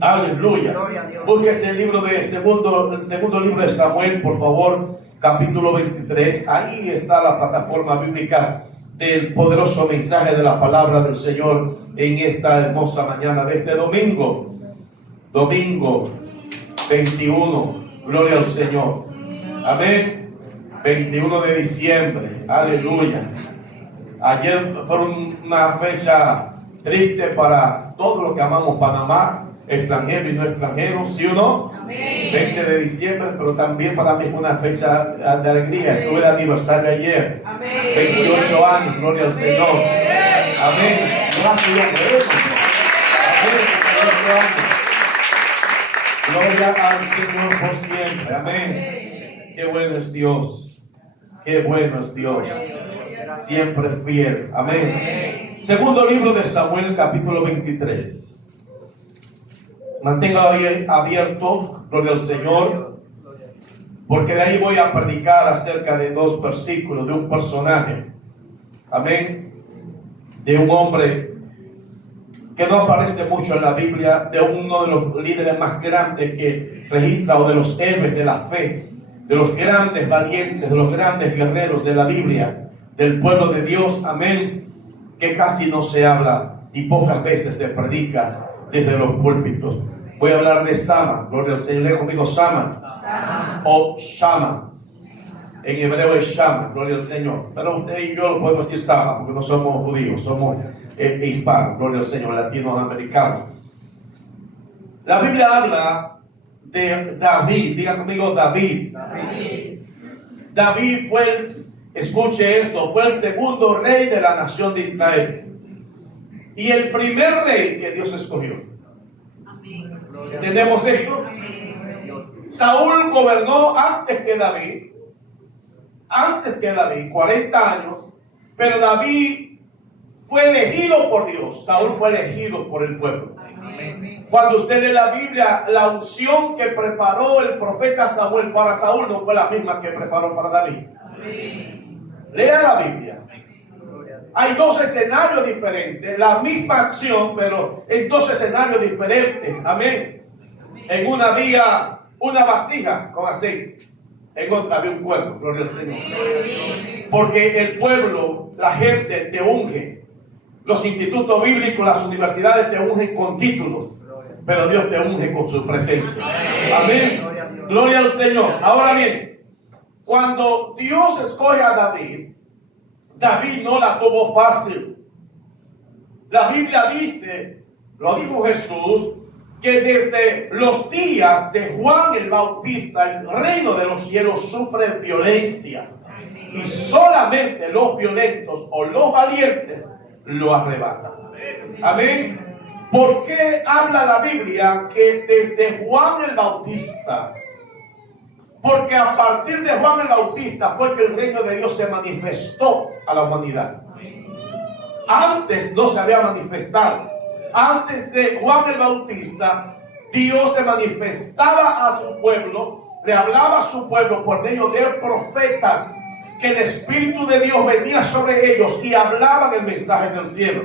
Aleluya. Búsquese el libro de el segundo libro de Samuel, por favor, capítulo 23. Ahí está la plataforma bíblica del poderoso mensaje de la palabra del Señor en esta hermosa mañana de este domingo 21. Gloria al Señor. Amén. 21 de diciembre. Aleluya. Ayer fue una fecha triste para todos los que amamos Panamá, extranjeros y no extranjeros, ¿sí o no? Amén. 20 de diciembre, pero también para mí fue una fecha de alegría. Tuve el aniversario ayer. Amén. 28 años, gloria al Señor. Amén. Gracias por eso. Gloria al Señor por siempre. Amén. Qué bueno es Dios. Qué bueno es Dios. Siempre fiel. Amén. Segundo libro de Samuel, capítulo 23. Manténgalo abierto, gloria al Señor, porque de ahí voy a predicar acerca de dos versículos, de un personaje. Amén. De un hombre que no aparece mucho en la Biblia, de uno de los líderes más grandes que registra, o de los héroes de la fe, de los grandes valientes, de los grandes guerreros de la Biblia, del pueblo de Dios. Amén. Que casi no se habla y pocas veces se predica desde los púlpitos. Voy a hablar de Sama. Gloria al Señor. Lee conmigo Sama. O Shama. En hebreo es Shama. Gloria al Señor. Pero usted y yo lo podemos decir Sama, porque no somos judíos, somos hispanos. Gloria al Señor, latinoamericanos. La Biblia habla de David. Diga conmigo David. David fue, escuche esto, fue el segundo rey de la nación de Israel. Y el primer rey que Dios escogió. ¿Entendemos esto? Saúl gobernó antes que David, 40 años, pero David fue elegido por Dios. Saúl fue elegido por el pueblo. Cuando usted lee la Biblia, la unción que preparó el profeta Samuel para Saúl no fue la misma que preparó para David. Lea la Biblia. Hay dos escenarios diferentes, la misma acción, pero en dos escenarios diferentes. Amén. En una había una vasija con aceite, en otra había un cuerno. Gloria al Señor. Porque el pueblo, la gente te unge. Los institutos bíblicos, las universidades te ungen con títulos, pero Dios te unge con su presencia. Amén. Gloria al Señor. Ahora bien, cuando Dios escoge a David, David no la tuvo fácil. La Biblia dice, lo dijo Jesús, que desde los días de Juan el Bautista el reino de los cielos sufre violencia, y solamente los violentos o los valientes lo arrebatan. Amén. ¿Por qué habla la Biblia que desde Juan el Bautista? Porque a partir de Juan el Bautista fue que el reino de Dios se manifestó a la humanidad. Antes no se había manifestado. Antes de Juan el Bautista, Dios se manifestaba a su pueblo, le hablaba a su pueblo por medio de profetas, que el Espíritu de Dios venía sobre ellos y hablaban el mensaje del cielo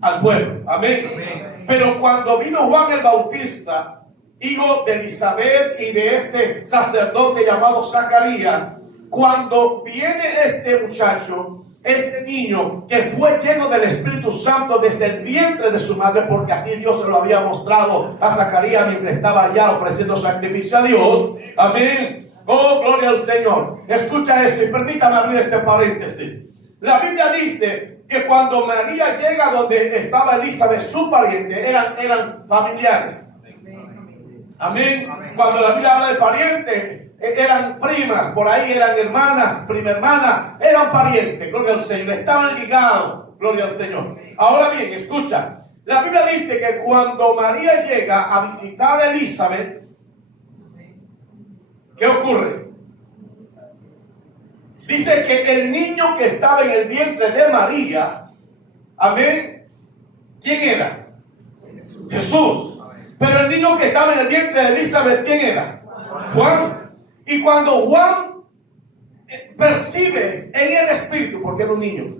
al pueblo. Amén. Pero cuando vino Juan el Bautista, hijo de Elizabeth y de este sacerdote llamado Zacarías, cuando viene este muchacho, este niño que fue lleno del Espíritu Santo desde el vientre de su madre, porque así Dios se lo había mostrado a Zacarías mientras estaba allá ofreciendo sacrificio a Dios. Amén. Oh, gloria al Señor. Escucha esto y permítame abrir este paréntesis. La Biblia dice que cuando María llega donde estaba Elizabeth, su pariente, eran familiares. Amén. Cuando la Biblia habla de parientes, eran primas, por ahí eran hermanas, prima hermana, eran parientes, gloria al Señor, estaban ligados, gloria al Señor. Ahora bien, escucha, la Biblia dice que cuando María llega a visitar a Elizabeth, ¿qué ocurre? Dice que el niño que estaba en el vientre de María, amén, ¿quién era? Jesús. Pero el niño que estaba en el vientre de Elizabeth, ¿quién era? Juan. Y cuando Juan percibe en el Espíritu, porque era un niño,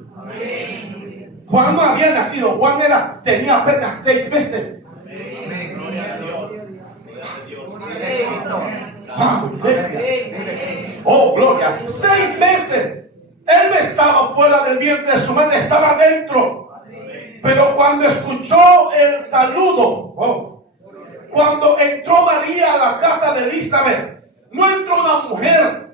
Juan no había nacido, Juan tenía apenas 6 meses. Wow, iglesia. Oh, gloria. 6 meses. Él no estaba fuera del vientre de su madre, estaba dentro. Pero cuando escuchó el saludo, cuando entró María a la casa de Elizabeth, no entró una mujer.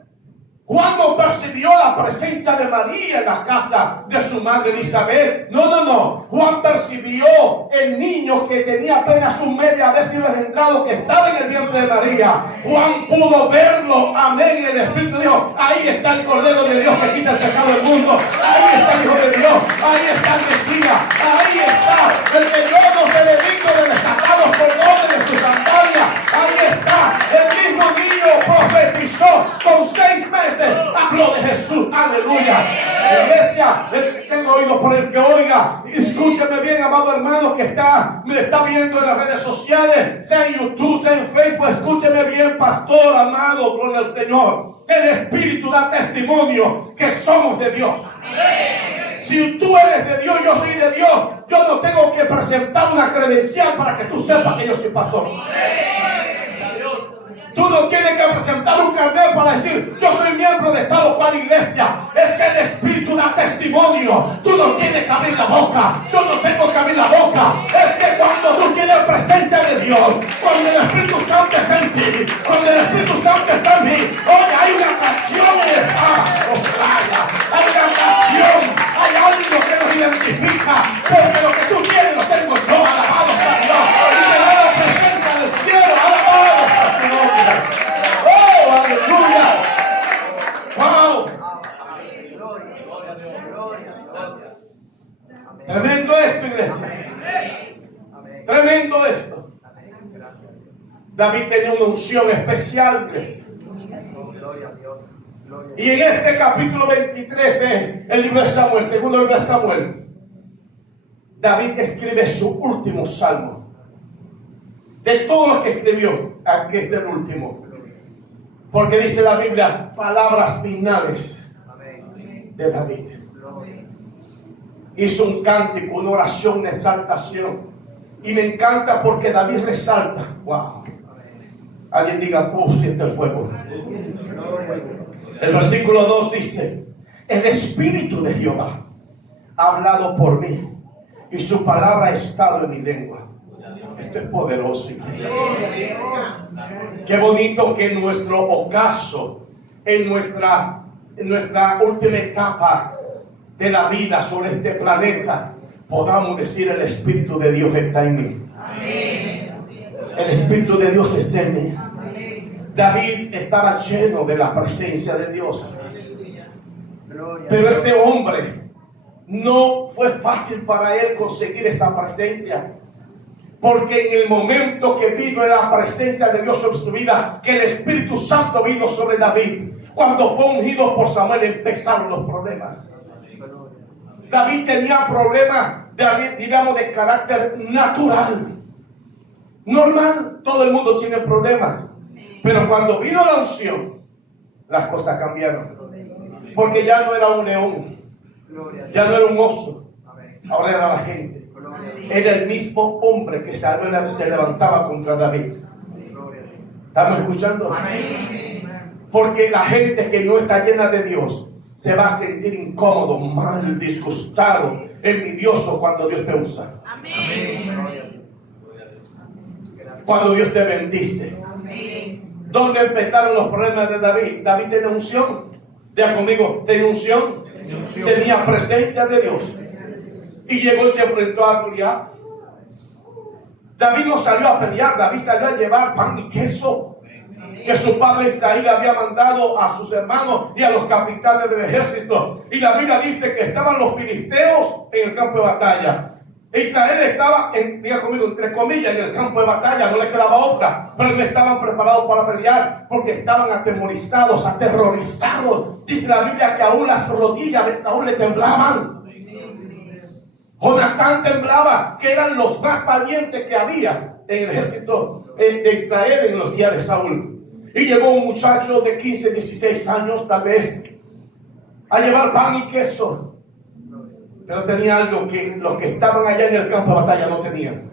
Juan no percibió la presencia de María en la casa de su madre Elizabeth. No. Juan percibió el niño que tenía apenas un mes de haber sido engendrado, que estaba en el vientre de María. Juan pudo verlo, amén, en el Espíritu de Dios. Ahí está el Cordero de Dios que quita el pecado del mundo. Ahí está el Hijo de Dios. Ahí está el Mesías. Ahí está el que yo no se le digno de desatarlos por orden de su sandalia. Ahí está el mismo niño profetizó con 6 meses. Habló de Jesús, aleluya. Iglesia, tengo oídos por el que oiga. Escúcheme bien, amado hermano, que me está viendo en las redes sociales, sea en YouTube, sea en Facebook. Escúcheme bien, pastor amado, gloria al Señor. El Espíritu da testimonio que somos de Dios. Si tú eres de Dios, yo soy de Dios. Yo no tengo que presentar una credencial para que tú sepas que yo soy pastor. Tú no tienes que presentar un carnet para decir yo soy miembro de tal o cual iglesia. Es que el Espíritu da testimonio. Tú no tienes que abrir la boca. Yo no tengo que abrir la boca. Es que cuando tú tienes presencia de Dios, cuando el Espíritu Santo está en ti, cuando el Espíritu Santo está en mí, oye, hay una atracción en el paso. Hay una atracción. Hay algo que nos identifica. Porque lo que tú tienes lo tengo yo. Alabado sea Dios. Y te da la presencia del cielo. Alabado sea Dios. ¡Oh, aleluya! ¡Wow! Tremendo esto, iglesia. Tremendo esto. David tenía una unción especial, iglesia. Y en este capítulo 23 del libro de Samuel, segundo libro de Samuel, David escribe su último salmo. De todos los que escribió, aquí es el último. Porque dice la Biblia, palabras finales de David. Hizo un cántico, una oración de exaltación. Y me encanta porque David resalta. Wow. Alguien diga, siente el fuego. El versículo 2 dice, el Espíritu de Jehová ha hablado por mí y su palabra ha estado en mi lengua. Esto es poderoso, iglesia. Qué bonito que en nuestro ocaso, en nuestra última etapa de la vida sobre este planeta, podamos decir el Espíritu de Dios está en mí. El Espíritu de Dios está en mí. David estaba lleno de la presencia de Dios. Pero este hombre, no fue fácil para él conseguir esa presencia. Porque en el momento que vino la presencia de Dios sobre su vida, que el Espíritu Santo vino sobre David, cuando fue ungido por Samuel, empezaron los problemas. David tenía problemas, digamos, de carácter natural. Normal, todo el mundo tiene problemas. Pero cuando vino la unción, las cosas cambiaron. Porque ya no era un león, ya no era un oso, ahora era la gente. Era el mismo hombre que se levantaba contra David. ¿Estamos escuchando? Porque la gente que no está llena de Dios se va a sentir incómodo, mal, disgustado, envidioso cuando Dios te usa. Cuando Dios te bendice. ¿Dónde empezaron los problemas de David? David tenía unción. Ya conmigo, tenía unción. Tenía presencia de Dios. Y llegó y se enfrentó a Goliat. David no salió a pelear, David salió a llevar pan y queso que su padre Isaí había mandado a sus hermanos y a los capitanes del ejército. Y la Biblia dice que estaban los filisteos en el campo de batalla. Israel estaba, diga conmigo, entre comillas, en el campo de batalla, no le quedaba otra, pero no estaban preparados para pelear porque estaban atemorizados, aterrorizados. Dice la Biblia que aún las rodillas de Saúl le temblaban. Jonatán temblaba, que eran los más valientes que había en el ejército de Israel en los días de Saúl. Y llegó un muchacho de 15, 16 años tal vez a llevar pan y queso. Pero tenía algo que los que estaban allá en el campo de batalla no tenían.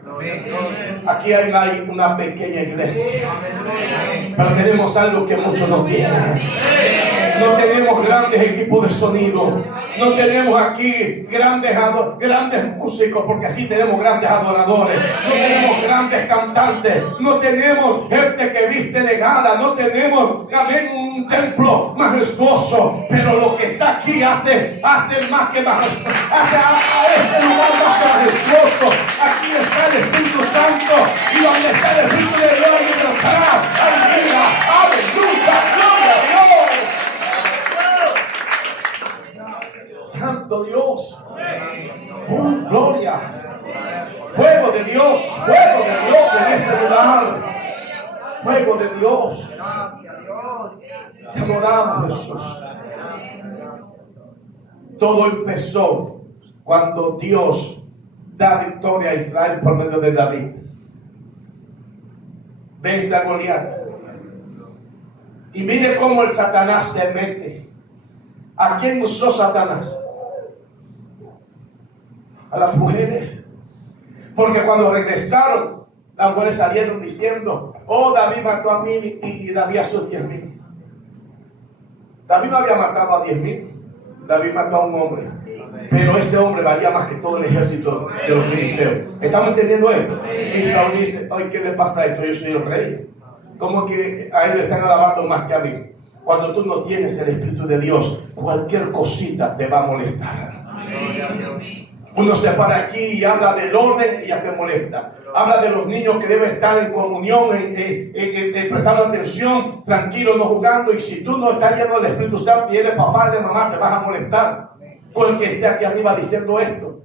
Aquí hay una pequeña iglesia, pero tenemos algo que muchos no tienen. No tenemos grandes equipos de sonido. No tenemos aquí grandes músicos, porque así tenemos grandes adoradores. No tenemos grandes cantantes. No tenemos gente que viste de gala. No tenemos, amén, un templo majestuoso. Pero lo que está aquí hace más que majestuoso. Hace a este lugar más que majestuoso. Aquí está el Espíritu Santo. Y donde está el Espíritu de Dios, hay libertad, hay vida, aleluya, gloria a Dios. Santo Dios, gloria, fuego de Dios en este lugar, fuego de Dios. Te adoramos, Jesús. Todo empezó cuando Dios da victoria a Israel por medio de David. Vence a Goliat. Y mire cómo el Satanás se mete. ¿A quién usó Satanás? A las mujeres. Porque cuando regresaron, las mujeres salieron diciendo: oh, David mató a 1000 y David a sus 10,000. David no había matado a 10,000. David mató a un hombre. Pero ese hombre valía más que todo el ejército de los filisteos. ¿Estamos entendiendo esto? Y Saúl dice: oye, ¿qué le pasa a esto? Yo soy el rey. ¿Cómo que a él le están alabando más que a mí? Cuando tú no tienes el Espíritu de Dios, cualquier cosita te va a molestar. Uno se para aquí y habla del orden y ya te molesta. Habla de los niños que deben estar en comunión, prestando atención, tranquilo, no jugando. Y si tú no estás lleno del Espíritu Santo y eres papá, eres mamá, te vas a molestar con el que esté aquí arriba diciendo esto.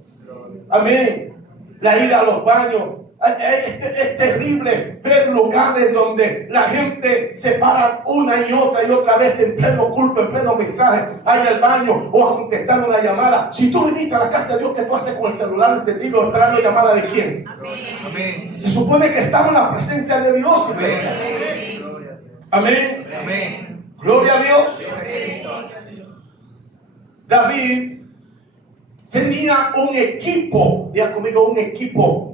Amén. La ida a los baños. Es terrible ver lugares donde la gente se para una y otra vez en pleno culto, en pleno mensaje, a ir al baño o a contestar una llamada. Si tú viniste a la casa de Dios, ¿qué tú haces con el celular encendido esperando llamada de quién? Amén. Se supone que estamos en la presencia de Dios, iglesia. Amén. Amén. Gloria a Dios. David tenía un equipo, diga conmigo, un equipo.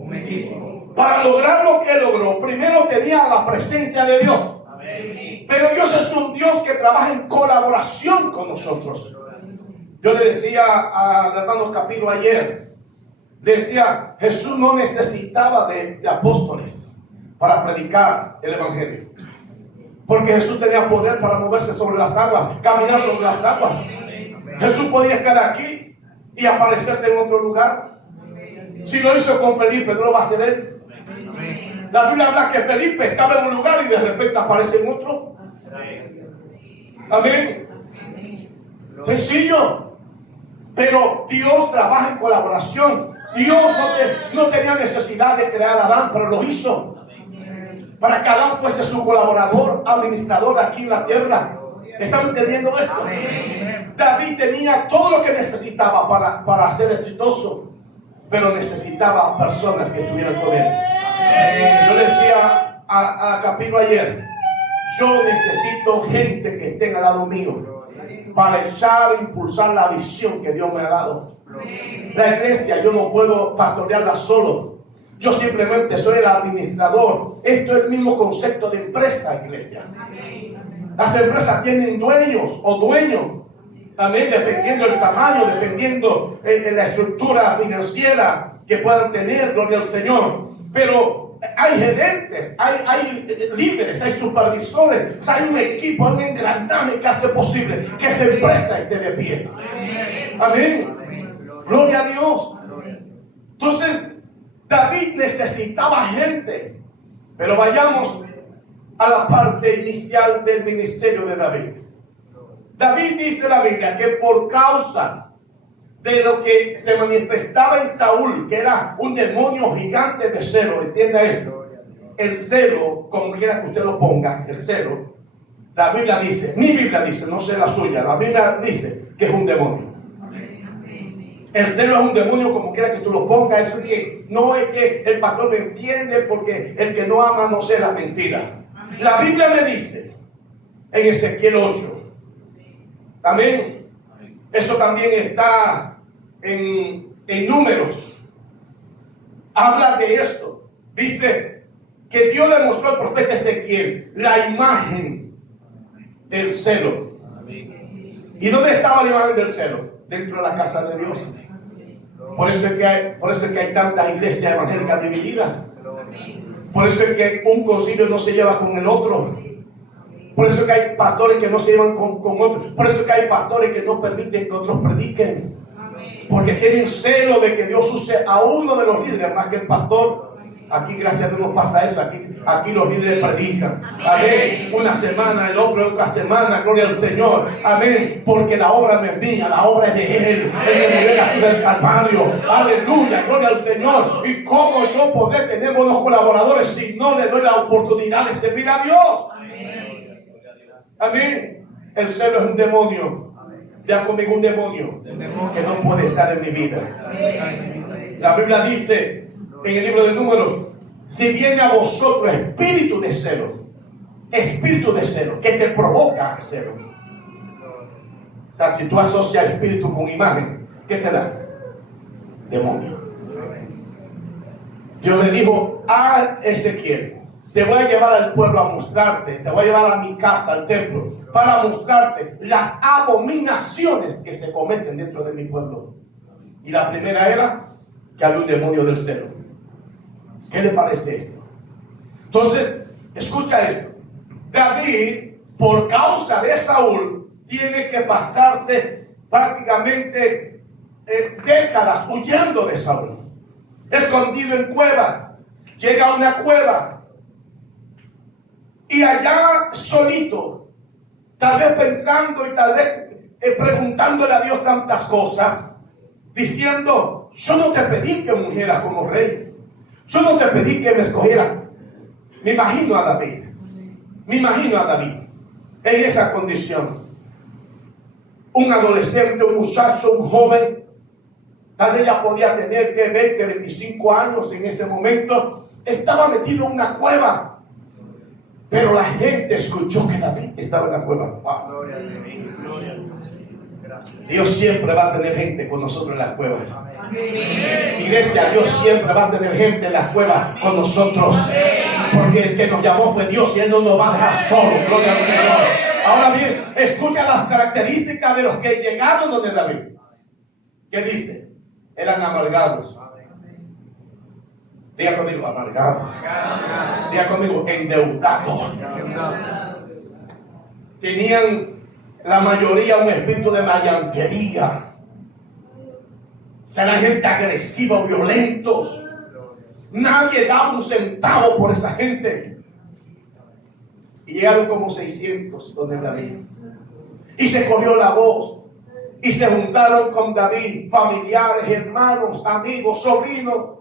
Para lograr lo que logró, primero tenía la presencia de Dios. Amén. Pero Dios es un Dios que trabaja en colaboración con nosotros. Yo le decía al hermano Capilo ayer, decía, Jesús no necesitaba de apóstoles para predicar el evangelio. Porque Jesús tenía poder para moverse sobre las aguas, caminar sobre las aguas. Jesús podía estar aquí y aparecerse en otro lugar. Si lo hizo con Felipe, ¿no lo va a hacer él? La Biblia habla que Felipe estaba en un lugar y de repente aparece en otro. Amén. Sencillo. Pero Dios trabaja en colaboración. Dios no tenía necesidad de crear a Adán, pero lo hizo para que Adán fuese su colaborador, administrador aquí en la tierra. ¿Estamos entendiendo esto? David tenía todo lo que necesitaba para ser exitoso, pero necesitaba personas que estuvieran con él. Yo le decía a Capilo ayer, yo necesito gente que esté al lado mío para echar e impulsar la visión que Dios me ha dado. La iglesia yo no puedo pastorearla solo. Yo simplemente soy el administrador. Esto es el mismo concepto de empresa, iglesia. Las empresas tienen dueños o dueños. También dependiendo del tamaño, dependiendo de la estructura financiera que puedan tener, gloria al Señor. Pero hay gerentes, hay líderes, hay supervisores, o sea, hay un equipo, hay un engranaje que hace posible que esa empresa esté de pie. Amén. Gloria a Dios. Entonces, David necesitaba gente. Pero vayamos a la parte inicial del ministerio de David. David dice la Biblia que por causa de lo que se manifestaba en Saúl, que era un demonio gigante de celo, entienda esto, el celo, como quiera que usted lo ponga, el celo, la Biblia dice, mi Biblia dice, no sé la suya, la Biblia dice que es un demonio. El celo es un demonio como quiera que tú lo pongas. Eso es que no es que el pastor me entiende, porque el que no ama no sé la mentira. La Biblia me dice en Ezequiel 8, amén. Eso también está en en Números, habla de esto. Dice que Dios le mostró al profeta Ezequiel la imagen del celo. ¿Y dónde estaba la imagen del celo? Dentro de la casa de Dios. Por eso es que hay tantas iglesias evangélicas divididas. Por eso es que un concilio no se lleva con el otro. Por eso es que hay pastores que no se llevan con otros. Por eso es que hay pastores que no permiten que otros prediquen. Porque tienen celo de que Dios use a uno de los líderes más que el pastor. Aquí, gracias a Dios, no pasa eso. Aquí los líderes predican. Amén. Una semana, el otro otra semana. Gloria al Señor. Amén. Porque la obra no es mía, la obra es de Él. Él me aquí del Calvario. Aleluya. Gloria al Señor. ¿Y cómo yo podré tener buenos colaboradores si no le doy la oportunidad de servir a Dios? Amén. El celo es un demonio. Ya conmigo, un demonio que no puede estar en mi vida. La Biblia dice en el libro de Números: si viene a vosotros espíritu de celo que te provoca celo. O sea, si tú asocias espíritu con imagen, ¿qué te da? Demonio. Dios le dijo a Ezequiel: te voy a llevar al pueblo a mostrarte, te voy a llevar a mi casa, al templo, para mostrarte las abominaciones que se cometen dentro de mi pueblo. Y la primera era que había un demonio del celo. ¿Qué le parece esto? Entonces, escucha esto. David, por causa de Saúl, tiene que pasarse prácticamente décadas huyendo de Saúl. Escondido en cuevas. Llega a una cueva. Y allá solito, tal vez pensando y tal vez preguntándole a Dios tantas cosas, diciendo: yo no te pedí que me ungieras como rey. Yo no te pedí que me escogieras. Me imagino a David en esa condición. Un adolescente, un muchacho, un joven, tal vez ya podía tener 20, 25 años en ese momento. Estaba metido en una cueva. Pero la gente escuchó que David estaba en la cueva. Wow. Dios siempre va a tener gente con nosotros en las cuevas. Iglesia, Dios siempre va a tener gente en las cuevas con nosotros. Porque el que nos llamó fue Dios y Él no nos va a dejar solo. Gloria al Señor. Ahora bien, escucha las características de los que llegaron donde David. ¿Qué dice? Eran amargados. Diga conmigo: amargados. Diga conmigo: endeudados. Tenían la mayoría un espíritu de maleantería. Serán gente agresiva, violentos. Nadie daba un centavo por esa gente. Y llegaron como 600 donde David. Y se corrió la voz. Y se juntaron con David familiares, hermanos, amigos, sobrinos,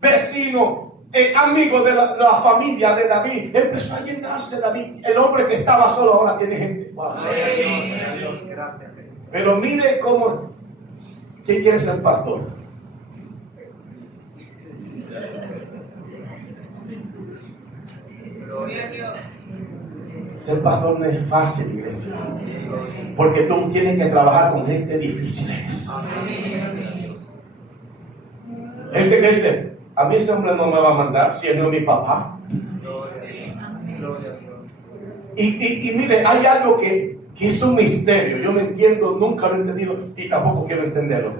vecinos, amigos de la familia de David. Empezó a llenarse David. El hombre que estaba solo ahora tiene gente. Wow. Pero mire cómo. ¿Quién quiere ser pastor? Ser pastor no es fácil, iglesia. Porque tú tienes que trabajar con gente difícil. Gente que dice: a mí ese hombre no me va a mandar si él no es mi papá. Y mire, hay algo que es un misterio. Yo no entiendo, nunca lo he entendido y tampoco quiero entenderlo.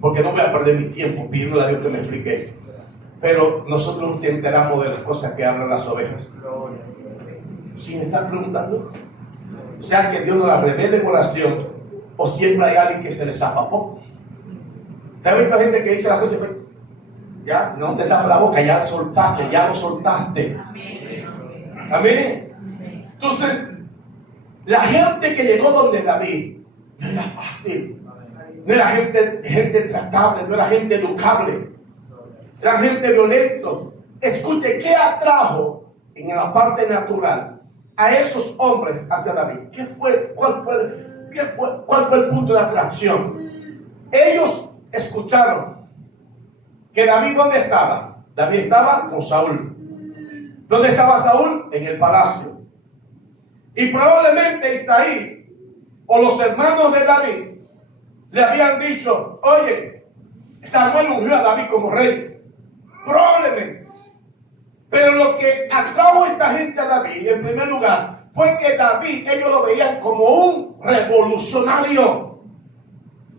Porque no voy a perder mi tiempo pidiéndole a Dios que me explique eso. Pero nosotros nos enteramos de las cosas que hablan las ovejas. Sin estar preguntando. O sea, que Dios nos las revele en oración, o siempre hay alguien que se les zafafó. ¿Se ha visto gente que dice las cosas? Ya, no te tapa la boca, ya soltaste, ya lo soltaste. Amén. Entonces, la gente que llegó donde David no era fácil. No era gente tratable, no era gente educable. Era gente violenta. Escuche, ¿qué atrajo en la parte natural a esos hombres hacia David? ¿Cuál fue el punto de atracción? Ellos escucharon que David, ¿dónde estaba? David estaba con Saúl. ¿Dónde estaba Saúl? En el palacio. Y probablemente Isaí o los hermanos de David le habían dicho: oye, Samuel ungió a David como rey. Probablemente. Pero lo que atrajo a esta gente a David, en primer lugar, fue que David, ellos lo veían como un revolucionario,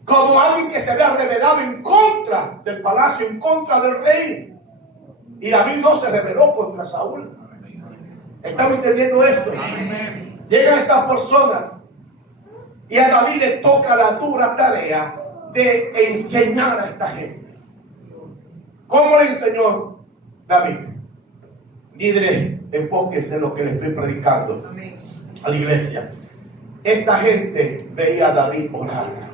como alguien que se había rebelado en contra del palacio, en contra del rey. Y David no se rebeló contra Saúl. ¿Estamos entendiendo esto? Llegan estas personas y a David le toca la dura tarea de enseñar a esta gente. ¿Cómo le enseñó David? Líderes, enfóquense en lo que le estoy predicando a la iglesia. Esta gente veía a David orar.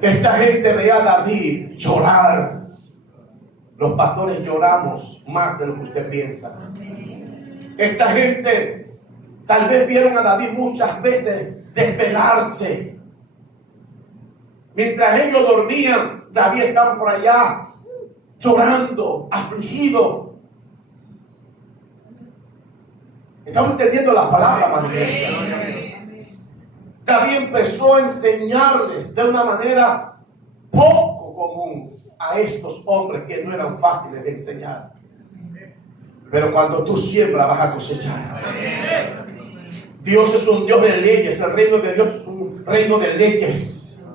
Esta gente veía a David llorar. Los pastores lloramos más de lo que usted piensa. Esta gente tal vez vieron a David muchas veces desvelarse. Mientras ellos dormían, David estaba por allá llorando, afligido. ¿Estamos entendiendo las palabras, amada iglesia? David empezó a enseñarles de una manera poco común a estos hombres que no eran fáciles de enseñar. Pero cuando tú siembras vas a cosechar. Dios es un Dios de leyes. El reino de Dios es un reino de leyes.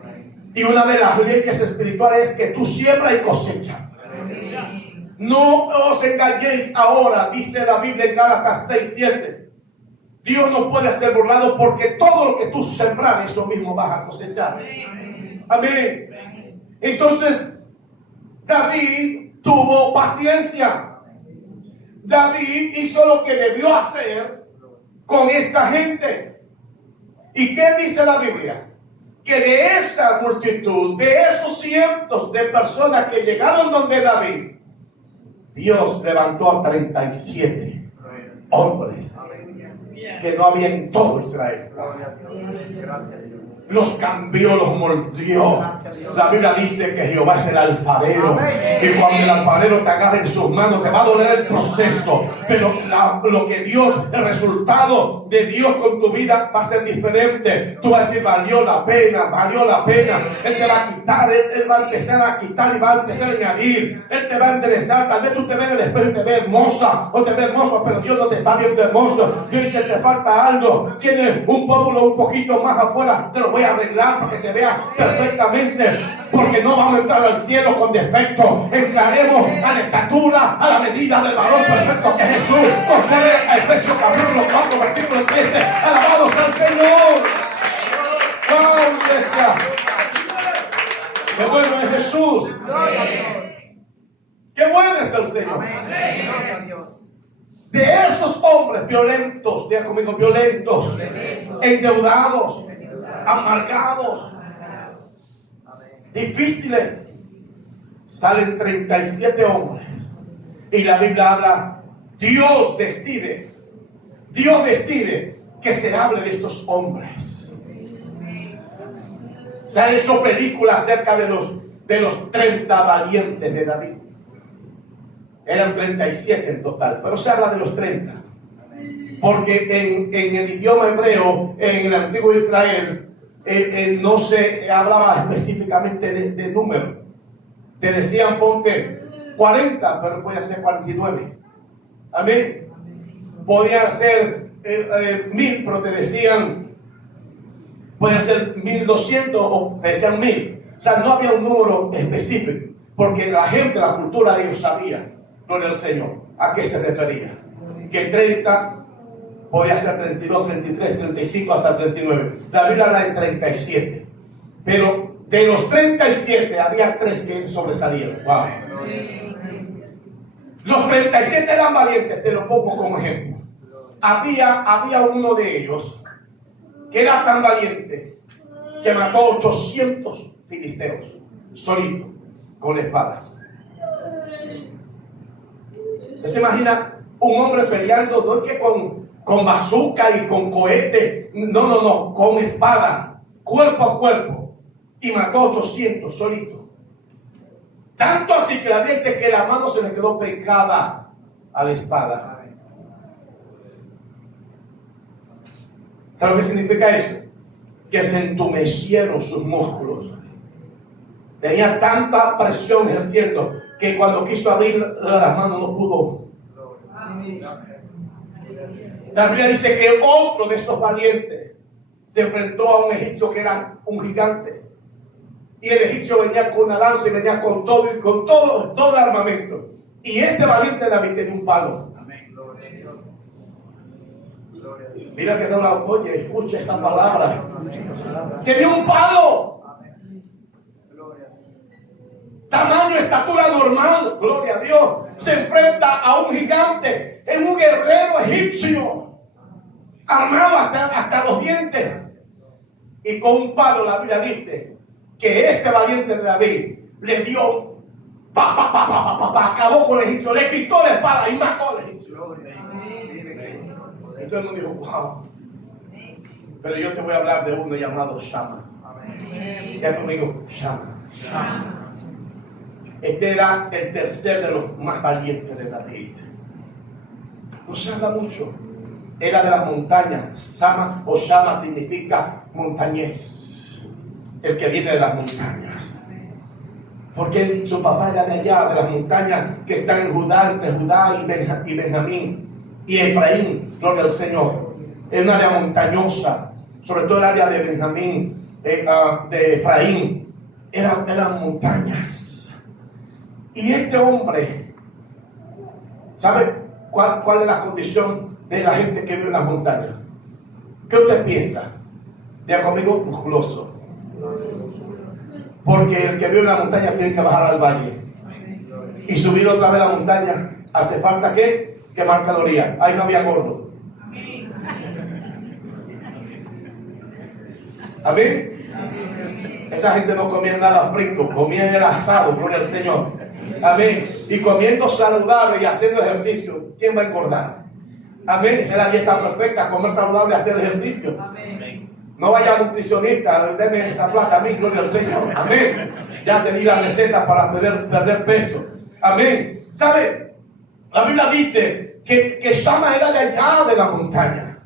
Y una de las leyes espirituales es que tú siembras y cosechas. No os engañéis ahora, dice la Biblia en Gálatas 6:7. Dios no puede ser burlado, porque todo lo que tú sembras, eso mismo vas a cosechar. Amén. Entonces, David tuvo paciencia. David hizo lo que debió hacer con esta gente. ¿Y qué dice la Biblia? Que de esa multitud, de esos cientos de personas que llegaron donde David, Dios levantó a 37 hombres que no había en todo Israel. Los cambió, los moldeó. La Biblia dice que Jehová es el alfarero. Y cuando el alfarero te agarre en sus manos, te va a doler el proceso. Pero lo que Dios, el resultado de Dios con tu vida va a ser diferente. Tú vas a decir, valió la pena, valió la pena. Él te va a quitar, Él va a empezar a quitar y va a empezar a añadir. Él te va a enderezar. Tal vez tú te ves en el espejo y te ves hermosa o te ves hermoso, pero Dios no te está viendo hermoso. Dios dice, te falta algo. Tienes un pómulo un poquito más afuera. Te lo voy a arreglar para que te veas perfectamente, porque no vamos a entrar al cielo con defecto. Entraremos a la estatura, a la medida del varón perfecto que es Jesús, conforme a Efesios capítulo 4 versículo 13. Alabados al Señor. ¡Vamos, iglesia! ¡Qué bueno es Jesús! ¡Qué bueno es el Señor! De esos hombres violentos, diga conmigo, violentos, endeudados, amargados, difíciles, salen 37 hombres. Y la Biblia habla, Dios decide que se hable de estos hombres. Se han hecho películas acerca de los 30 valientes de David. Eran 37 en total, pero se habla de los 30. Porque en el idioma hebreo, en el antiguo Israel, no se hablaba específicamente de número. Te decían ponte 40, pero podía ser 49. Amén. Podía ser 1000, pero te decían puede ser 1200 o te decían 1000. O sea, no había un número específico, porque la gente, la cultura de ellos sabía, gloria al Señor, a qué se refería. Que 30 podía ser 32, 33, 35 hasta 39. La Biblia habla de 37. Pero de los 37 había 3 que sobresalieron. Wow. Los 37 eran valientes, te lo pongo como ejemplo. Había uno de ellos que era tan valiente que mató 800 filisteos solito con la espada. ¿Usted se imagina un hombre peleando, no es que con bazooka y con cohete, no, con espada, cuerpo a cuerpo, y mató 800 solito? Tanto así que la Biblia dice que la mano se le quedó pegada a la espada. ¿Sabe lo que significa eso? Que se entumecieron sus músculos. Tenía tanta presión ejerciendo que cuando quiso abrir las manos no pudo. La Biblia dice que otro de estos valientes se enfrentó a un egipcio que era un gigante. Y el egipcio venía con una lanza y venía con todo y con todo el armamento. Y este valiente David tenía un palo. Mira que da la oye, escucha esa palabra. Tenía un palo. Tamaño, estatura normal, gloria a Dios. Se enfrenta a un gigante, es un guerrero egipcio, armado hasta los dientes. Y con un palo, la Biblia dice que este valiente de David le dio, acabó con el egipcio, le quitó la espada y mató al egipcio. Y todo el mundo dijo, wow. Pero yo te voy a hablar de uno llamado Shama. Ya conmigo, Shama. Este era el tercer de los más valientes de David. No se habla mucho. Era de las montañas. Sama o Shama significa montañés. El que viene de las montañas. Porque su papá era de allá, de las montañas que están en Judá, entre Judá y Benjamín y Efraín. Gloria al Señor. Es un área montañosa. Sobre todo el área de Benjamín, de Efraín. Eran montañas. Y este hombre, ¿sabe cuál es la condición de la gente que vive en las montañas? ¿Qué usted piensa? Diga conmigo, musculoso. Porque el que vive en la montaña tiene que bajar al valle. Y subir otra vez a la montaña, ¿hace falta qué? Quemar calorías. Ahí no había gordo. ¿Amén? Esa gente no comía nada frito, comía el asado, gloria al Señor. Amén. Y comiendo saludable y haciendo ejercicio, ¿quién va a engordar? Amén. Esa es la dieta perfecta, comer saludable y hacer ejercicio. Amén. No vaya a nutricionista, deme esa plata a mí, gloria al Señor. Amén. Ya te di la receta para perder peso. Amén. ¿Sabe? La Biblia dice que Shama era de allá de la montaña.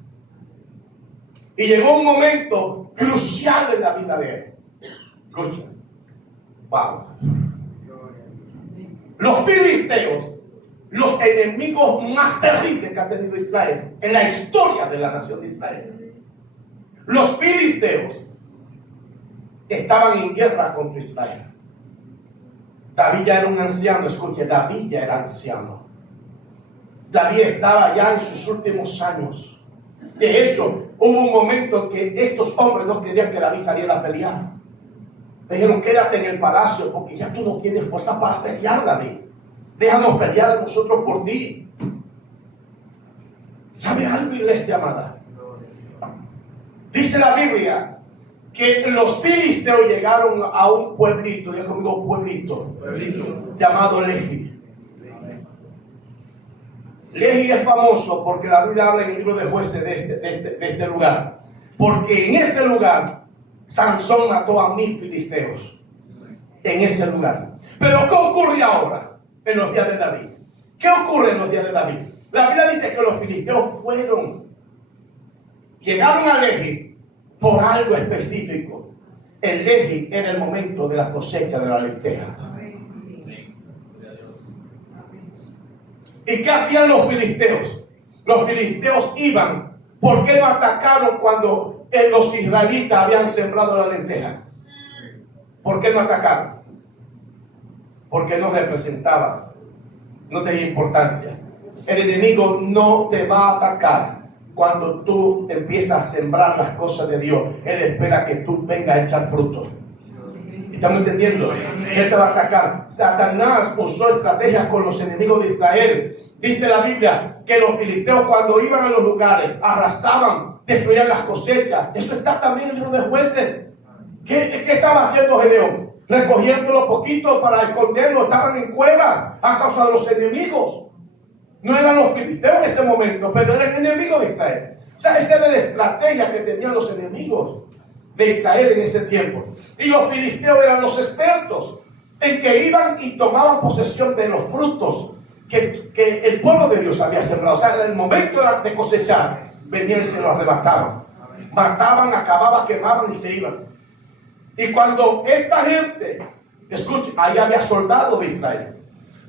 Y llegó un momento crucial en la vida de él. Escucha. Wow. Los filisteos, los enemigos más terribles que ha tenido Israel en la historia de la nación de Israel. Los filisteos estaban en guerra contra Israel. David ya era un anciano, escuche, David ya era anciano. David estaba ya en sus últimos años. De hecho, hubo un momento en que estos hombres no querían que David saliera a pelear. Le dijeron, quédate en el palacio porque ya tú no tienes fuerza para pelear, David. Déjanos pelear nosotros por ti. ¿Sabe algo, iglesia amada? Dice la Biblia que los filisteos llegaron a un pueblito, ya conmigo pueblito, llamado Lehi. Lehi es famoso porque la Biblia habla en el libro de Jueces de este lugar. Porque en ese lugar Sansón mató a 1000 filisteos. En ese lugar. Pero ¿qué ocurre ahora en los días de David? ¿Qué ocurre en los días de David? La Biblia dice que los filisteos llegaron a Lehi por algo específico. El Lehi era el momento de la cosecha de las lentejas. ¿Y qué hacían los filisteos? Los filisteos iban. ¿Por qué no atacaron cuando los israelitas habían sembrado la lenteja? ¿Por qué no atacaron? Porque no representaba, no tenía importancia. El enemigo no te va a atacar cuando tú empiezas a sembrar las cosas de Dios. Él espera que tú vengas a echar fruto. ¿Estamos entendiendo? Él te va a atacar. Satanás usó estrategias con los enemigos de Israel. Dice la Biblia que los filisteos cuando iban a los lugares arrasaban, destruían las cosechas. Eso está también en el libro de Jueces. ¿Qué estaba haciendo Gedeón? Recogiéndolo poquito para esconderlo. Estaban en cuevas a causa de los enemigos. No eran los filisteos en ese momento, pero eran enemigos de Israel. O sea, esa era la estrategia que tenían los enemigos de Israel en ese tiempo. Y los filisteos eran los expertos en que iban y tomaban posesión de los frutos que el pueblo de Dios había sembrado. O sea, en el momento de cosechar, venían y se los arrebataban. Mataban, acababan, quemaban y se iban. Y cuando esta gente Escuche, ahí había soldados de Israel.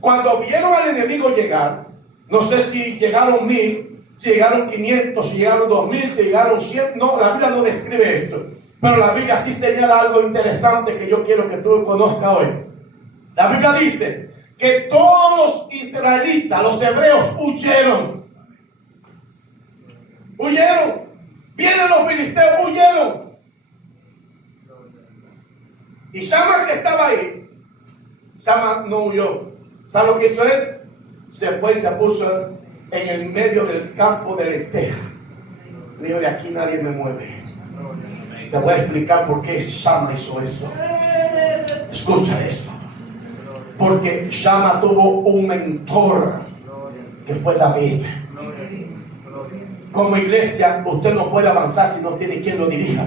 Cuando vieron al enemigo llegar, no sé si llegaron 1000, si llegaron 500, si llegaron 2000, si llegaron 100. No, la Biblia no describe esto. Pero la Biblia sí señala algo interesante que yo quiero que tú conozcas hoy. La Biblia dice que todos los israelitas, los hebreos, huyeron. Huyeron. Vienen los filisteos, huyeron. Y Sama, que estaba ahí, Sama no huyó. ¿Sabe lo que hizo él? Se fue y se puso en el medio del campo de lenteja. Dijo, de aquí nadie me mueve. Te voy a explicar por qué Sama hizo eso. Escucha esto. Porque Sama tuvo un mentor que fue David. Como iglesia, usted no puede avanzar si no tiene quien lo dirija.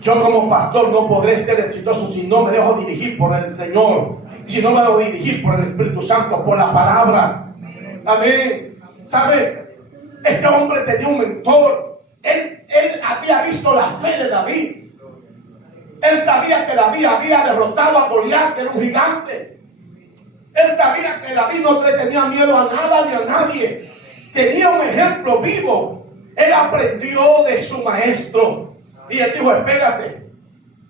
Yo como pastor no podré ser exitoso si no me dejo dirigir por el Señor, si no me dejo dirigir por el Espíritu Santo, por la palabra. Amén. ¿Sabe? Este hombre tenía un mentor. Él había visto la fe de David. Él sabía que David había derrotado a Goliat, que era un gigante. Él sabía que David no le tenía miedo a nada ni a nadie. Tenía un ejemplo vivo. Él aprendió de su maestro. Y él dijo, espérate,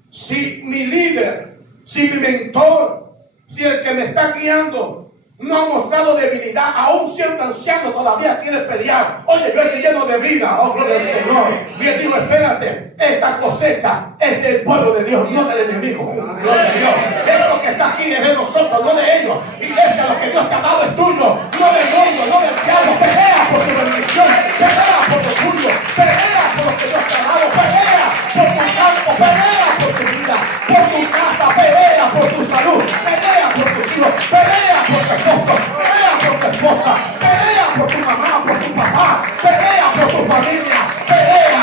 si mi líder, si mi mentor, si el que me está guiando no ha mostrado debilidad, aún siendo anciano todavía quiere pelear. Oye, yo estoy lleno de vida, oh gloria al Señor. Y él dijo, espérate, esta cosecha es del pueblo de Dios, no del enemigo. Gloria a Dios. Esto que está aquí es de nosotros, no de ellos. Iglesia, lo que Dios te ha dado es tuyo, no del mundo, no del diablo. Pelea por tu bendición, pelea por lo tuyo, pelea por lo que Dios te ha dado, pelea por tu campo, pelea por tu vida, por tu casa, pelea por tu salud, pelea por tus hijos, pelea por tu esposo, pelea por tu esposa, pelea por tu mamá, por tu papá, pelea por tu familia, pelea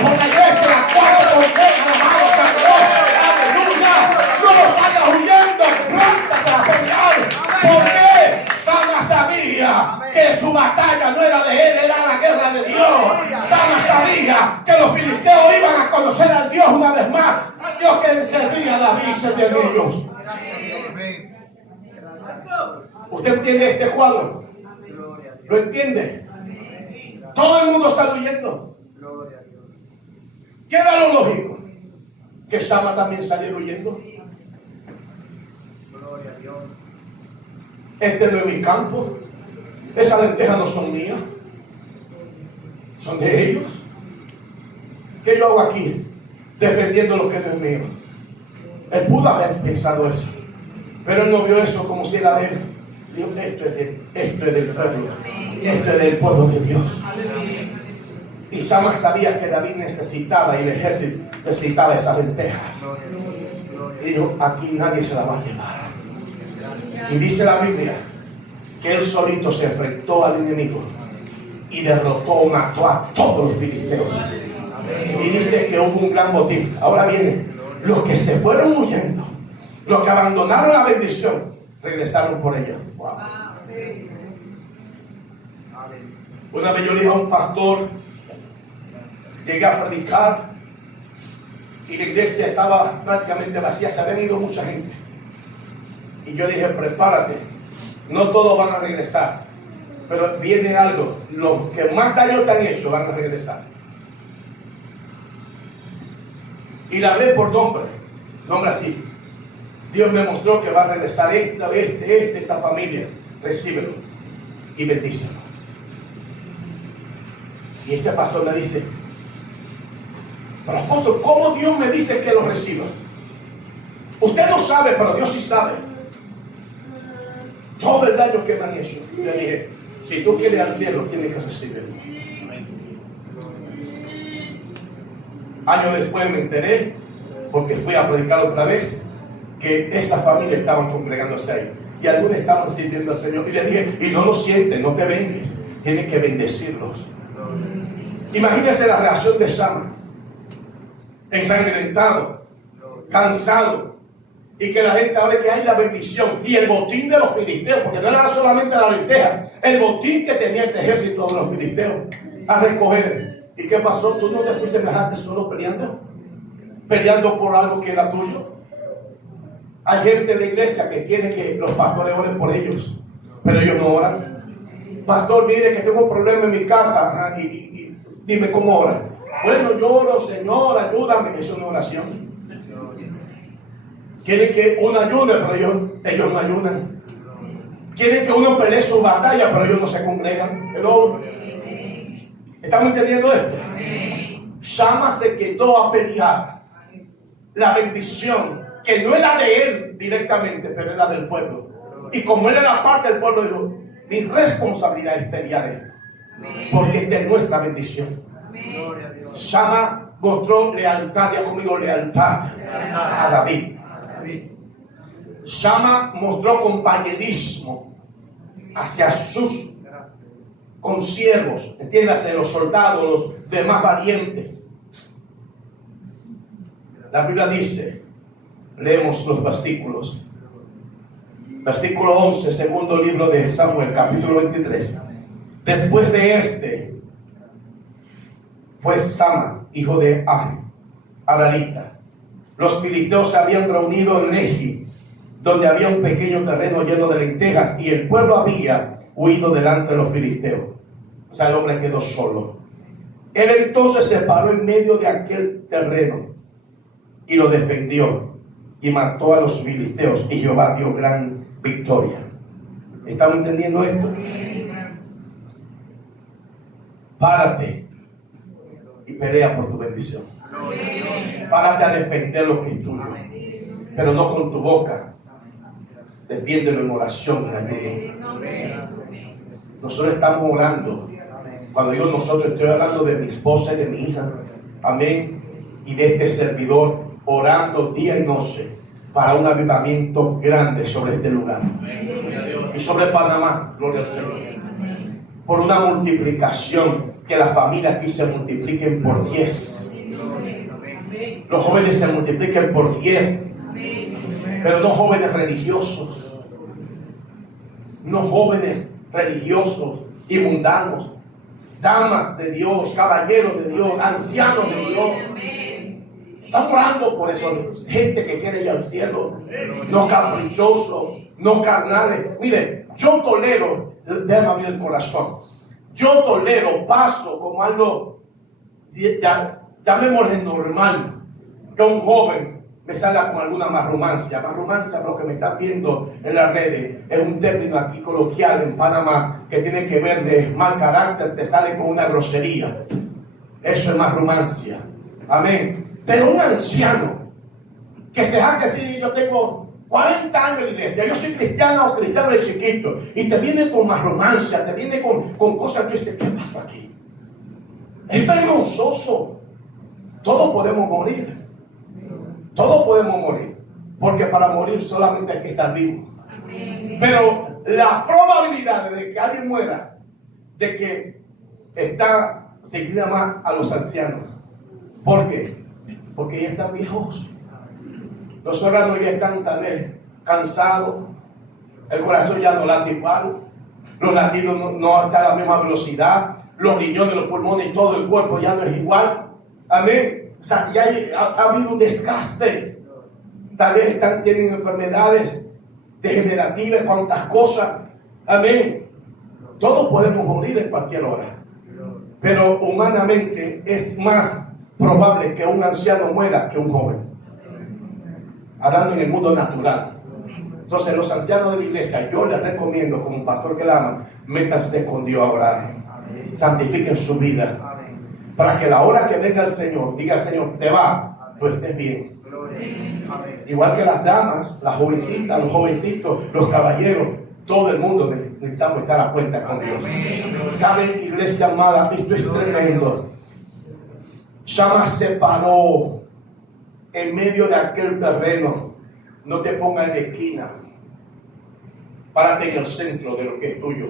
por la iglesia, la cual te congrega, amados a Dios. Aleluya. No los hagas huyendo, plántate a pelear. ¿Por qué? Sama sabía que su batalla no era de él, era la guerra de Dios. Sama sabía que los filisteos iban a conocer al Dios una vez más, al Dios que servía a David y servía a ellos. ¿Usted entiende este cuadro? ¿Lo entiende? Todo el mundo está huyendo. ¿Qué era lo lógico? Que Sama también saliera huyendo. Este no es mi campo. Esas lentejas no son mías, son de ellos. ¿Qué yo hago aquí defendiendo lo que no es mío? Él pudo haber pensado eso, pero él no vio eso como si era de él. Dijo, esto es del pueblo, esto es del pueblo de Dios. Y Sama sabía que David necesitaba y el ejército necesitaba esas lentejas. Y dijo, aquí nadie se la va a llevar. Y dice la Biblia que él solito se enfrentó al enemigo y derrotó, mató a todos los filisteos. Y dice que hubo un gran botín. Ahora viene, los que se fueron huyendo, los que abandonaron la bendición, regresaron por ella. Wow. Una vez yo le dije a un pastor, llegué a predicar y la iglesia estaba prácticamente vacía, se habían ido mucha gente. Y yo le dije, prepárate, no todos van a regresar, pero viene algo, los que más daño te han hecho van a regresar. Y la hablé por nombre así. Dios me mostró que va a regresar esta familia, recíbelo y bendícelo. Y este pastor le dice, pero apóstol, ¿cómo Dios me dice que lo reciba? Usted no sabe, pero Dios sí sabe. Todo el daño que me han hecho. Le dije, si tú quieres al cielo, tienes que recibirlo. Años después me enteré, porque fui a predicar otra vez, que esa familia estaban congregándose ahí. Y algunos estaban sirviendo al Señor. Y le dije, y no lo sientes, no te vendes. Tienes que bendecirlos. Imagínense la reacción de Sama. Ensangrentado, cansado. Y que la gente hable que hay la bendición. Y el botín de los filisteos, porque no era solamente la lenteja, el botín que tenía este ejército de los filisteos a recoger. ¿Y qué pasó? ¿Tú no te fuiste, me dejaste solo peleando? Peleando por algo que era tuyo. Hay gente en la iglesia que quiere que los pastores oren por ellos, pero ellos no oran. Pastor, mire que tengo un problema en mi casa. Ajá, y dime cómo ora. Bueno, yo oro, Señor, ayúdame. Eso no es oración. Quieren que uno ayude, pero ellos no ayudan. Quieren que uno pelee su batalla, pero ellos no se congregan. Pero, ¿estamos entendiendo esto? Sama se quedó a pelear la bendición que no era de él directamente, pero era del pueblo. Y como él era parte del pueblo, dijo: mi responsabilidad es pelear esto, porque esta es nuestra bendición. Sama mostró lealtad, ya conmigo, lealtad a David. Sama mostró compañerismo hacia sus consiervos, entiéndase, los soldados, los demás valientes. La Biblia dice, leemos los versículos. Versículo 11, segundo libro de Samuel, capítulo 23. Después de este fue Sama, hijo de Aharita. Los filisteos se habían reunido en Lehi, donde había un pequeño terreno lleno de lentejas, y el pueblo había huido delante de los filisteos. O sea, el hombre quedó solo. Él entonces se paró en medio de aquel terreno y lo defendió y mató a los filisteos, y Jehová dio gran victoria. ¿Estamos entendiendo esto? Párate y pelea por tu bendición. Párate a defender lo que es tuyo, pero no con tu boca. Defiéndelo en oración, en ayuno. Nosotros estamos orando. Cuando digo nosotros, estoy hablando de mi esposa y de mi hija. Amén. Y de este servidor, orando día y noche para un avivamiento grande sobre este lugar y sobre Panamá. Gloria al Señor. Por una multiplicación, que las familias aquí se multipliquen por 10. Los jóvenes se multipliquen por 10. Pero no jóvenes religiosos. No jóvenes religiosos y mundanos. Damas de Dios, caballeros de Dios, ancianos de Dios. Estamos orando por eso. Gente que quiere ir al cielo. No caprichosos, no carnales. Mire, yo tolero, déjame abrir el corazón. Yo tolero, paso como algo, llamémosle normal, que un joven me salga con alguna marrumancia. Marrumancia, lo que me están viendo en las redes, es un término aquí coloquial en Panamá que tiene que ver de mal carácter, te sale con una grosería. Eso es marrumancia. Amén. Pero un anciano que se jacta decir: yo tengo 40 años en la iglesia, yo soy cristiana o cristiano de chiquito, y te viene con marrumancia, te viene con cosas que dices: ¿qué pasó aquí? Es vergonzoso. Todos podemos morir. Todos podemos morir, porque para morir solamente hay que estar vivo. Pero la probabilidad de que alguien muera, de que se inclina más a los ancianos. ¿Por qué? Porque ya están viejos. Los órganos ya están tal vez cansados. El corazón ya no late igual. Los latidos no están a la misma velocidad. Los riñones, los pulmones y todo el cuerpo ya no es igual. Amén. O sea, ya ha habido un desgaste. Tal vez tienen enfermedades degenerativas, cuantas cosas. Amén. Todos podemos morir en cualquier hora. Pero humanamente es más probable que un anciano muera que un joven. Hablando en el mundo natural. Entonces, los ancianos de la iglesia, yo les recomiendo, como un pastor que la ama, métanse con Dios a orar. Santifiquen su vida. Para que la hora que venga el Señor, diga al Señor: te va, tú estés bien. Igual que las damas, las jovencitas, los jovencitos, los caballeros, todo el mundo necesitamos estar a cuenta con Dios. ¿Saben, iglesia amada? Esto es tremendo. Sama se paró en medio de aquel terreno. No te pongas en la esquina. Párate en el centro de lo que es tuyo.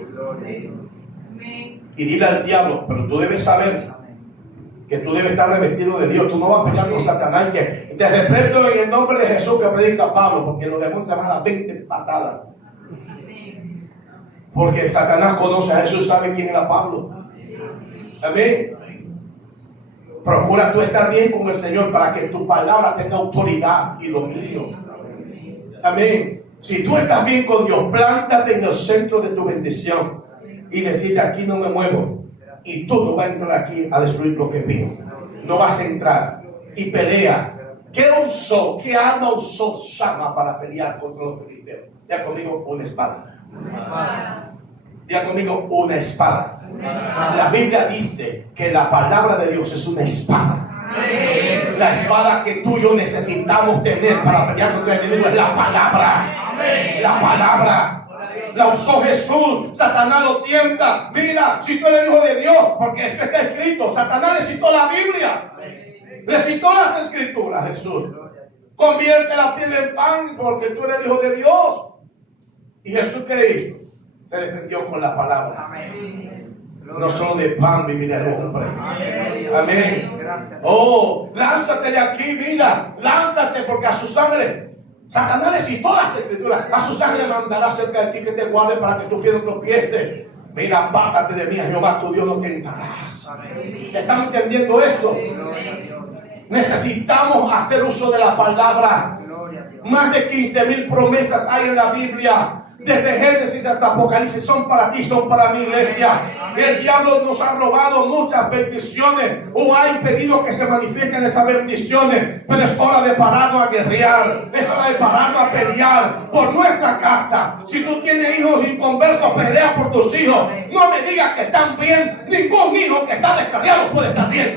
Y dile al diablo: pero tú debes saber que tú debes estar revestido de Dios. Tú no vas a pelear con Satanás. Que te reprendo en el nombre de Jesús que predica Pablo, porque los demonios te van a dar 20 patadas. Porque Satanás conoce a Jesús, sabe quién era Pablo. Amén. Procura tú estar bien con el Señor para que tu palabra tenga autoridad y dominio. Amén. Si tú estás bien con Dios, plántate en el centro de tu bendición y decirle: aquí no me muevo. Y tú no vas a entrar aquí a destruir lo que es mío. No vas a entrar. Y pelea. ¿Qué usó? ¿Qué arma usó Shama para pelear contra los filisteos? Ya conmigo, una espada. Ya conmigo, una espada. La Biblia dice que la palabra de Dios es una espada. La espada que tú y yo necesitamos tener para pelear contra el enemigo es la palabra. La palabra. La usó Jesús. Satanás lo tienta. Mira, si tú eres hijo de Dios, porque esto está escrito. Satanás le citó la Biblia. Le citó las escrituras. Jesús: convierte la piedra en pan porque tú eres hijo de Dios. Y Jesús, ¿qué hizo? Se defendió con la palabra. No solo de pan vivirá el hombre. Amén. Oh, lánzate de aquí, mira. Lánzate, porque a su sangre Satanás le citó las escrituras. A su sangre mandará cerca de ti que te guarde para que tu pie no tropiece. Mira, apártate de mí, a Jehová tu Dios no tentarás. ¿Estamos entendiendo esto? Necesitamos hacer uso de la palabra. Más de 15,000 promesas hay en la Biblia. Desde Génesis hasta Apocalipsis son para ti, son para mi iglesia. El diablo nos ha robado muchas bendiciones o ha impedido que se manifiesten esas bendiciones. Pero es hora de pararnos a guerrear. Es hora de pararnos a pelear por nuestra casa. Si tú tienes hijos inconversos, pelea por tus hijos. No me digas que están bien. Ningún hijo que está descarriado puede estar bien.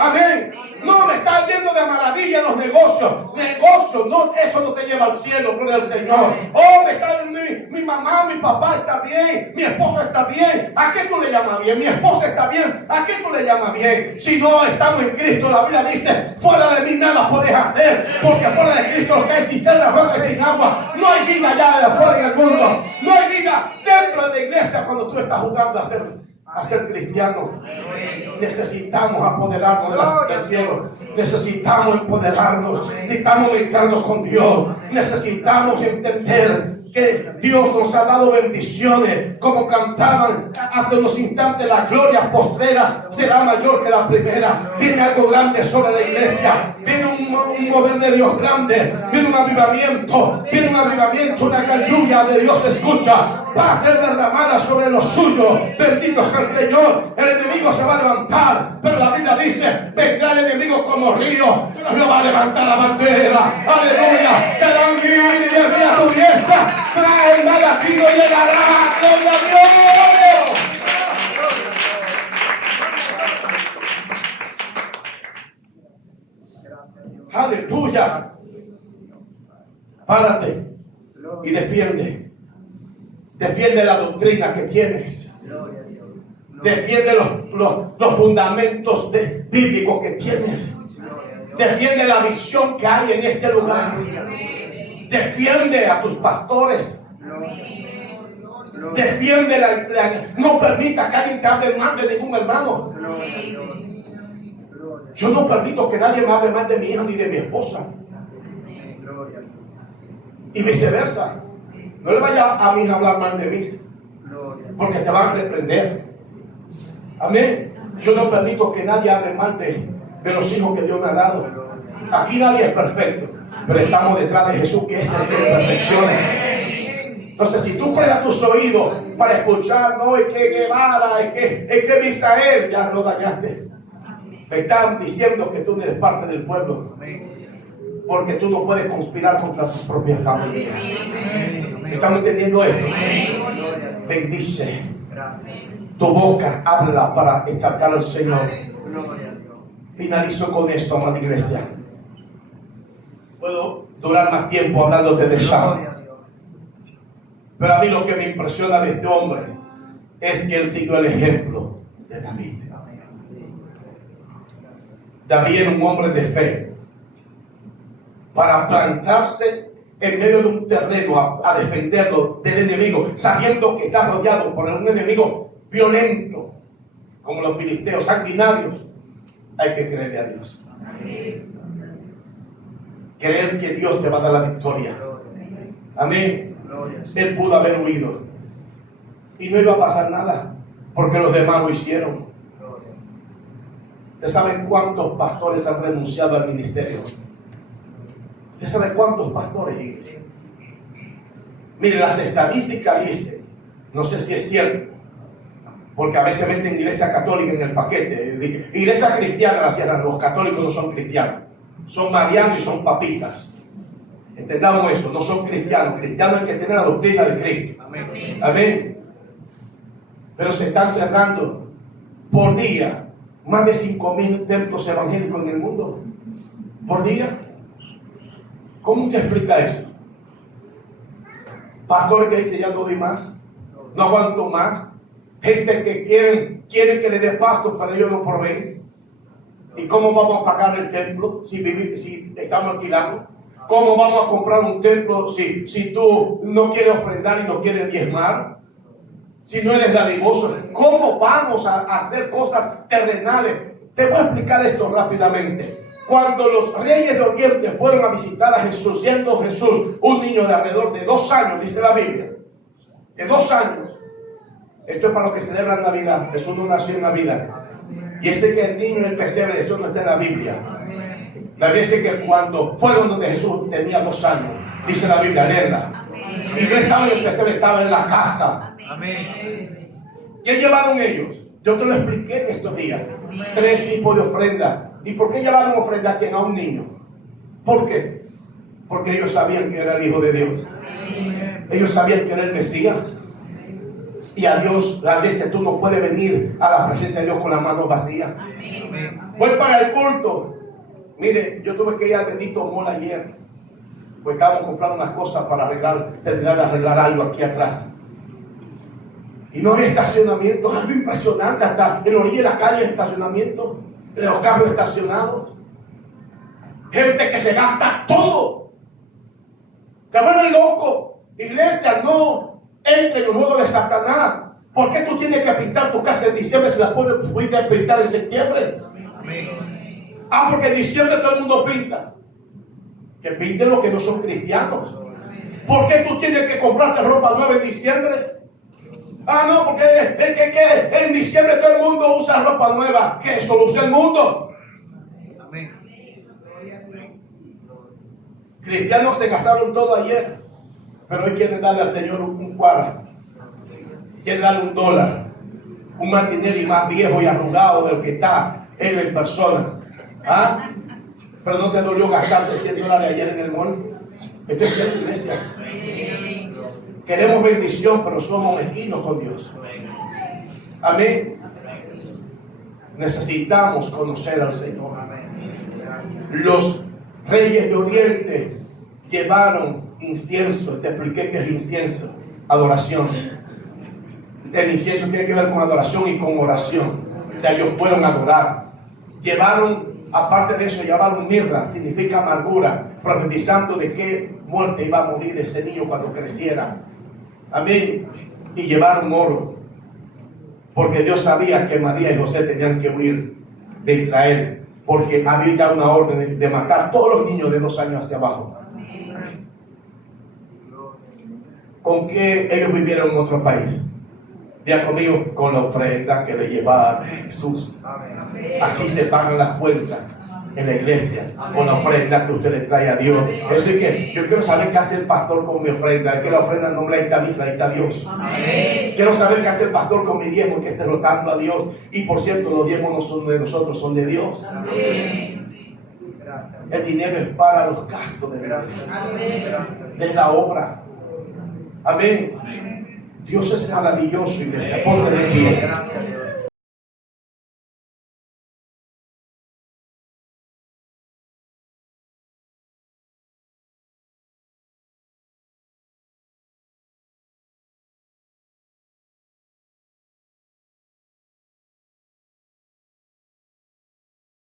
Amén. No, me está yendo de maravilla en los negocios. Negocios, no, eso no te lleva al cielo, gloria al Señor. Oh, mi mamá, mi papá está bien, mi esposa está bien. ¿A qué tú le llamas bien? Mi esposa está bien. ¿A qué tú le llamas bien? Si no estamos en Cristo, la Biblia dice: fuera de mí nada puedes hacer, porque fuera de Cristo lo que hay cisterna, fuera de sin agua. No hay vida allá de afuera en el mundo. No hay vida dentro de la iglesia cuando tú estás jugando a ser cristiano. Necesitamos apoderarnos del cielo. Necesitamos empoderarnos. Necesitamos meternos con Dios. Necesitamos entender que Dios nos ha dado bendiciones. Como cantaban hace unos instantes: la gloria postrera será mayor que la primera. Viene algo grande sobre la iglesia. Viene un mover de Dios grande. Viene un avivamiento. Viene un avivamiento. Una gran lluvia de Dios se escucha. Va a ser derramada sobre los suyos. Bendito sea el Señor. El enemigo se va a levantar, pero la Biblia dice: vendrá el enemigo como río, pero no va a levantar la bandera. Aleluya. Que la unidad a tu diestra. El mal aquí no llegará. Gloria a Dios. Aleluya. Párate y defiende. Defiende la doctrina que tienes. Defiende los fundamentos bíblicos que tienes. Defiende la visión que hay en este lugar. Defiende a tus pastores. Defiende no permita que alguien te hable mal de ningún hermano. Yo no permito que nadie me hable mal de mi hija ni de mi esposa. Y viceversa. No le vaya a mi hija a hablar mal de mí, porque te van a reprender. Amén. Yo no permito que nadie hable mal de los hijos que Dios me ha dado. Aquí nadie es perfecto, pero estamos detrás de Jesús, que es el que perfecciona. Entonces, si tú prestas tus oídos para escuchar: no, es que Guevara, es que Misael, ya lo dañaste. Me están diciendo que tú no eres parte del pueblo, porque tú no puedes conspirar contra tu propia familia. ¿Estamos entendiendo esto? Bendice tu boca, habla para exaltar al Señor. Finalizo con esto, amada iglesia. Puedo durar más tiempo hablándote de Shama, pero a mí lo que me impresiona de este hombre es que él siguió el ejemplo de David. David era un hombre de fe. Para plantarse en medio de un terreno a defenderlo del enemigo, sabiendo que está rodeado por un enemigo violento como los filisteos, sanguinarios, hay que creerle a Dios. Creer que Dios te va a dar la victoria. Amén. Él pudo haber huido y no iba a pasar nada, porque los demás lo hicieron. ¿Usted sabe cuántos pastores han renunciado al ministerio? ¿Usted sabe cuántos pastores, iglesia? Mire, las estadísticas dicen, no sé si es cierto, porque a veces meten iglesia católica en el paquete. Iglesia cristiana la cierran, los católicos no son cristianos, son marianos y son papitas. Entendamos esto, no son cristianos. Cristiano es el que tiene la doctrina de Cristo. Amén. Amén. Pero se están cerrando por día más de 5,000 templos evangélicos en el mundo. Por día. ¿Cómo usted explica eso? Pastores que dicen, ya no doy más, no aguanto más. Gente que quieren que le dé pasto, pero ellos no proveen. ¿Y cómo vamos a pagar el templo si estamos alquilando? ¿Cómo vamos a comprar un templo si tú no quieres ofrendar y no quieres diezmar? Si no eres dadivoso, ¿cómo vamos a hacer cosas terrenales? Te voy a explicar esto rápidamente. Cuando los reyes de Oriente fueron a visitar a Jesús, siendo Jesús un niño de alrededor de 2 años, dice la Biblia, de 2 años. Esto es para los que celebran Navidad. Jesús no nació en Navidad. Y que el niño en el pesebre, eso no está en la Biblia. La Biblia dice que cuando fueron donde Jesús tenía 2 años, dice la Biblia, léela. Y no estaba en el pesebre, estaba en la casa. ¿Qué llevaron ellos? Yo te lo expliqué en estos días. 3 tipos de ofrenda. ¿Y por qué llevaron ofrenda a quién? A un niño. ¿Por qué? Porque ellos sabían que era el Hijo de Dios. Ellos sabían que era el Mesías. Y a Dios, la iglesia, tú no puedes venir a la presencia de Dios con las manos vacías. Voy para el culto. Mire, yo tuve que ir al bendito mall ayer, pues estábamos comprando unas cosas para terminar de arreglar algo aquí atrás. Y no había estacionamiento, algo impresionante, hasta en la orilla de la calle estacionamiento, en los carros estacionados. Gente que se gasta todo. Se vuelven locos. Iglesia, no entre en el juego de Satanás. ¿Por qué tú tienes que pintar tu casa en diciembre si la puedes pintar en septiembre? Amén. Porque en diciembre todo el mundo pinta. Que pinten los que no son cristianos. ¿Por qué tú tienes que comprarte ropa nueva en diciembre? No, porque en diciembre todo el mundo usa ropa nueva. ¿Qué? ¿Eso lo usa el mundo? Amén. Cristianos se gastaron todo ayer, pero hoy quieren darle al Señor un cuara. Quieren darle $1. Un Martinelli más viejo y arrugado de lo que está él en persona. Pero no te dolió gastarte $100 ayer en el mall. Esto es cierto, iglesia. Queremos bendición, pero somos mezquinos con Dios. Amén. Necesitamos conocer al Señor. Los reyes de Oriente llevaron incienso. Te expliqué que es incienso. Adoración. El incienso tiene que ver con adoración y con oración. O sea, ellos fueron a adorar. Llevaron, aparte de eso, llevaron mirra, significa amargura, profetizando de qué muerte iba a morir ese niño cuando creciera. Amén. Y llevaron oro, porque Dios sabía que María y José tenían que huir de Israel, porque había ya una orden de matar todos los niños de 2 años hacia abajo. ¿Con qué ellos vivieron en otro país? Ya conmigo, con la ofrenda que le llevaba Jesús. Así se pagan las cuentas en la iglesia, con la ofrenda que usted le trae a Dios. Eso es que yo quiero saber qué hace el pastor con mi ofrenda. Es que la ofrenda no me la está misa, ahí está Dios. Amén. Quiero saber qué hace el pastor con mi diezmo, que esté rotando a Dios. Y por cierto, los diezmos no son de nosotros, son de Dios. Amén. El dinero es para los gastos de la iglesia, de la obra. Amén. Dios es maravilloso, iglesia. Ponte de pie.